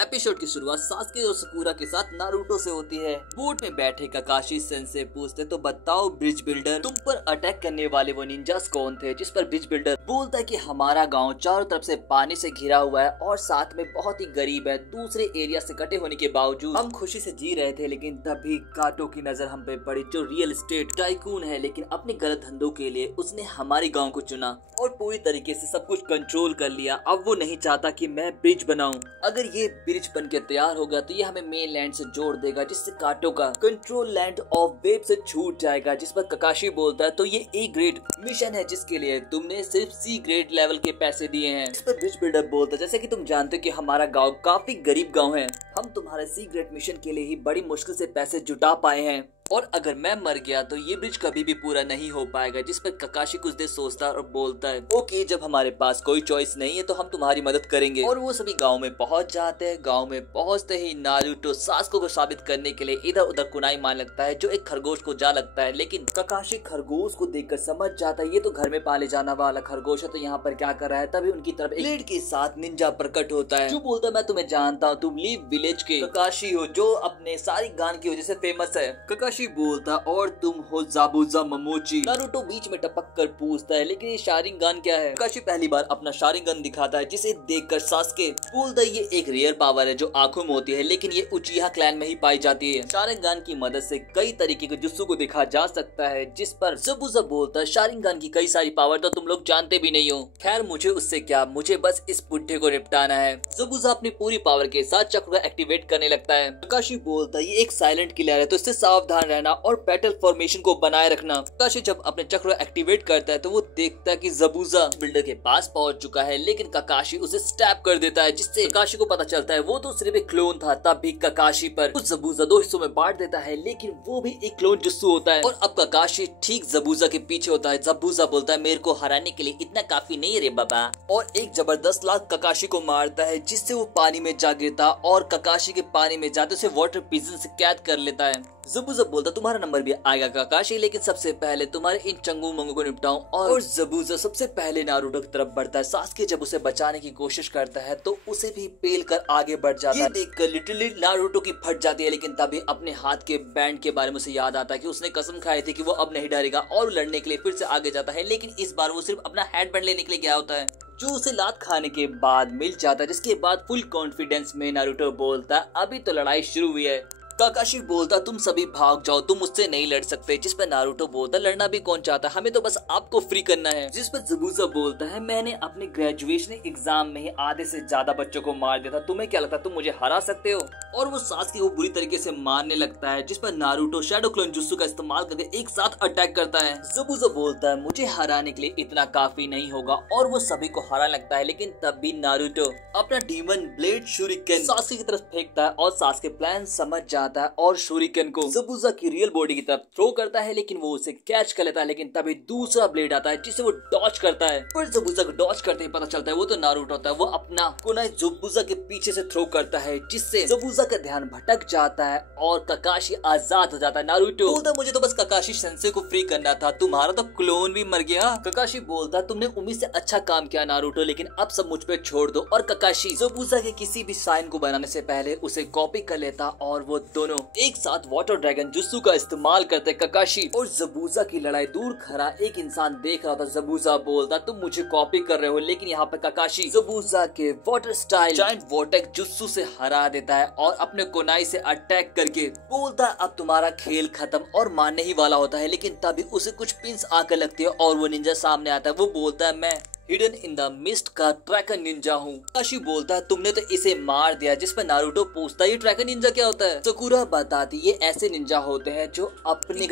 Episode की शुरुआत Sasuke और साकुरा के साथ नारुतो से होती है। बोट में बैठे ककाशी सेंसे पूछते तो बताओ ब्रिज बिल्डर, तुम पर अटैक करने वाले वो निंजास कौन थे? जिस पर ब्रिज बिल्डर बोलता है कि हमारा गांव चारों तरफ से पानी से घिरा हुआ है और साथ में बहुत ही गरीब है। दूसरे एरिया से कटे होने के बावजूद हम खुशी से जी रहे थे, लेकिन तभी काटो की नजर हम पे पड़ी, जो रियल एस्टेट टाइकून है, लेकिन अपने गलत धंधों के लिए उसने हमारे गाँव को चुना और पूरी तरीके से सब कुछ कंट्रोल कर लिया। अब वो नहीं चाहता कि मैं ब्रिज बनाऊं। अगर ये ब्रिज बन के तैयार होगा तो ये हमें मेन लैंड से जोड़ देगा, जिससे काटो का कंट्रोल लैंड ऑफ वेब से छूट जाएगा। जिस पर ककाशी बोलता है तो ये ए ग्रेड मिशन है जिसके लिए तुमने सिर्फ सी ग्रेड लेवल के पैसे दिए हैं। इस पर ब्रिज बिल्डर बोलता है जैसे कि तुम जानते हो कि हमारा गाँव काफी गरीब गाँव है, हम तुम्हारे सी ग्रेड मिशन के लिए ही बड़ी मुश्किल से पैसे जुटा पाए हैं और अगर मैं मर गया तो ये ब्रिज कभी भी पूरा नहीं हो पाएगा। जिस पर ककाशी कुछ देर सोचता है और बोलता है ओके, जब हमारे पास कोई चॉइस नहीं है तो हम तुम्हारी मदद करेंगे। और वो सभी गांव में पहुंच जाते हैं। गांव में पहुंचते ही नारुतो सास्को को साबित करने के लिए इधर उधर कुनाई मान लगता है, जो एक खरगोश को जा लगता है, लेकिन ककाशी खरगोश को देखकर समझ जाता है ये तो घर में पाले जाने वाला खरगोश है, तो यहाँ पर क्या कर रहा है। तभी उनकी तरफ एक ब्लेड के साथ निंजा प्रकट होता है, जो बोलता है मैं तुम्हें जानता हूँ, तुम लीव विलेज के ककाशी हो जो अपने सारी गान की वजह से फेमस है। ककाशी बोलता और तुम हो जाबुजा ममोची। नारुतो बीच में टपक कर पूछता है लेकिन ये शारिंगन क्या है? ककाशी पहली बार अपना शारिंगन दिखाता है, जिसे देखकर सास्के बोलता है ये एक रेयर पावर है जो आंखों में होती है, लेकिन ये उचिहा क्लैन में ही पाई जाती है। शारिंगन की मदद से कई तरीके के जुत्सु को देखा जा सकता है। जिस पर जाबुजा बोलता है शारिंगन की कई सारी पावर तो तुम लोग जानते भी नहीं हो। खैर मुझे उससे क्या, मुझे बस इस बुड्ढे को निपटाना है। जाबुजा अपनी पूरी पावर के साथ चक्र को एक्टिवेट करने लगता है। ककाशी बोलता है ये एक साइलेंट किलर है तो इससे सावधान रहना और बैटल फॉर्मेशन को बनाए रखना। ककाशी जब अपने चक्र एक्टिवेट करता है तो वो देखता है कि जाबुजा बिल्डर के पास पहुंच चुका है, लेकिन ककाशी उसे स्टैप कर देता है, जिससे ककाशी को पता चलता है वो तो सिर्फ एक क्लोन था। तब भी ककाशी पर उस जाबुजा दो हिस्सों में बांट देता है, लेकिन वो भी एक क्लोन जुत्सु होता है और अब ककाशी ठीक जाबुजा के पीछे होता है। जाबुजा बोलता है मेरे को हराने के लिए इतना काफी नहीं रे बाबा, और एक जबरदस्त लात ककाशी को मारता है, जिससे वो पानी में जा गिरता और ककाशी के पानी में जाते उसे वाटर पिजन से कैद कर लेता है। जाबुजा बोलता तुम्हारा नंबर भी आएगा ककाशी, लेकिन सबसे पहले तुम्हारे इन चंगू मंगू को निपटाऊं। और जाबुजा सबसे पहले नारुतो की तरफ बढ़ता है। सास्के जब उसे बचाने की कोशिश करता है तो उसे भी पेल कर आगे बढ़ जाता है। ये देखकर लिटरली नारुतो की फट जाती है, लेकिन तभी अपने हाथ के बैंड के बारे में उसे याद आता है कि उसने कसम खाई थी कि वो अब नहीं डरेगा और लड़ने के लिए फिर से आगे जाता है, लेकिन इस बार वो सिर्फ अपना हेड बैंड लेने के लिए गया होता है, जो उसे लात खाने के बाद मिल जाता है। जिसके बाद फुल कॉन्फिडेंस में नारुतो बोलता है अभी तो लड़ाई शुरू हुई है। ककाशी बोलता तुम सभी भाग जाओ, तुम मुझसे नहीं लड़ सकते। जिस पर नारुतो बोलता लड़ना भी कौन चाहता, हमें तो बस आपको फ्री करना है। जिस पर जाबुजा बोलता है मैंने अपने ग्रेजुएशन एग्जाम में ही आधे से ज्यादा बच्चों को मार दिया था, तुम्हें क्या लगता तुम मुझे हरा सकते हो? और वो सास्के को बुरी तरीके से मारने लगता है, जिस पर नारुतो शैडो क्लोन जुत्सु का इस्तेमाल करके एक साथ अटैक करता है। जाबुजा बोलता है मुझे हराने के लिए इतना काफी नहीं होगा और वो सभी को हरा लगता है, लेकिन तब भी नारुतो अपना डीमन ब्लेड शूरिकेन सास्के की तरफ फेंकता है और सास्के प्लान समझ जाता है और शूरिकेन को जाबुजा की रियल बॉडी की तरफ थ्रो करता है, लेकिन वो उसे कैच कर लेता है। लेकिन तभी दूसरा ब्लेड आता है जिसे वो डॉच करता है, पर जाबुजा को डॉच करते ही पता चलता है वो तो नारुतो होता है। वो अपना कुनाई जाबुजा के पीछे से थ्रो करता है, जिससे जाबुजा का ध्यान भटक जाता है और ककाशी आजाद हो जाता है। नारुतो बोलता मुझे तो बस ककाशी सेंसे को फ्री करना था, तुम्हारा तो क्लोन भी मर गया। ककाशी बोलता तुमने उम्मीद से अच्छा काम किया नारुतो, लेकिन अब सब मुझ पे छोड़ दो। और ककाशी जाबुजा के किसी भी साइन को बनाने से पहले उसे कॉपी कर लेता और वो दोनों एक साथ वाटर ड्रैगन जुत्सु का इस्तेमाल करते। ककाशी और जाबुजा की लड़ाई दूर खड़ा एक इंसान देख रहा था। जाबुजा बोलता तुम मुझे कॉपी कर रहे हो, लेकिन यहाँ पर ककाशी जाबुजा के water style giant vortex jutsu से हरा देता है और अपने कोनाई से अटैक करके बोलता अब तुम्हारा खेल खत्म और मारने ही वाला होता है। लेकिन तभी उसे कुछ पिंस आकर लगती है और वो निंजा सामने आता है। वो बोलता है मैं हिडन इन द मिस्ट का ट्रैकर निंजा हूँ। ककाशी बोलता है तुमने तो इसे मार दिया। जिस पर नारुतो पूछता है ये ट्रैकर निंजा क्या होता है? साकुरा बताती ये ऐसे निंजा होते हैं जो अपने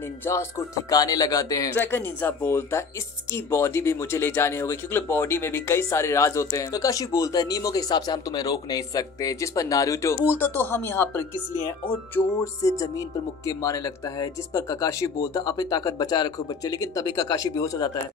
निंजास को ठिकाने लगाते हैं। ट्रैकर निंजा बोलता है इसकी बॉडी भी मुझे ले जानी होगी क्योंकि बॉडी में भी कई सारे राज होते हैं। ककाशी बोलता है नीमो के हिसाब से हम तुम्हें रोक नहीं सकते। जिस पर नारुतो बोलता तो हम यहाँ पर किस लिए हैं और जोर से जमीन पर मुक्के मारने लगता है। जिस पर ककाशी बोलता अपनी ताकत बचाए रखो बच्चे, लेकिन तभी ककाशी बेहोश हो जाता है।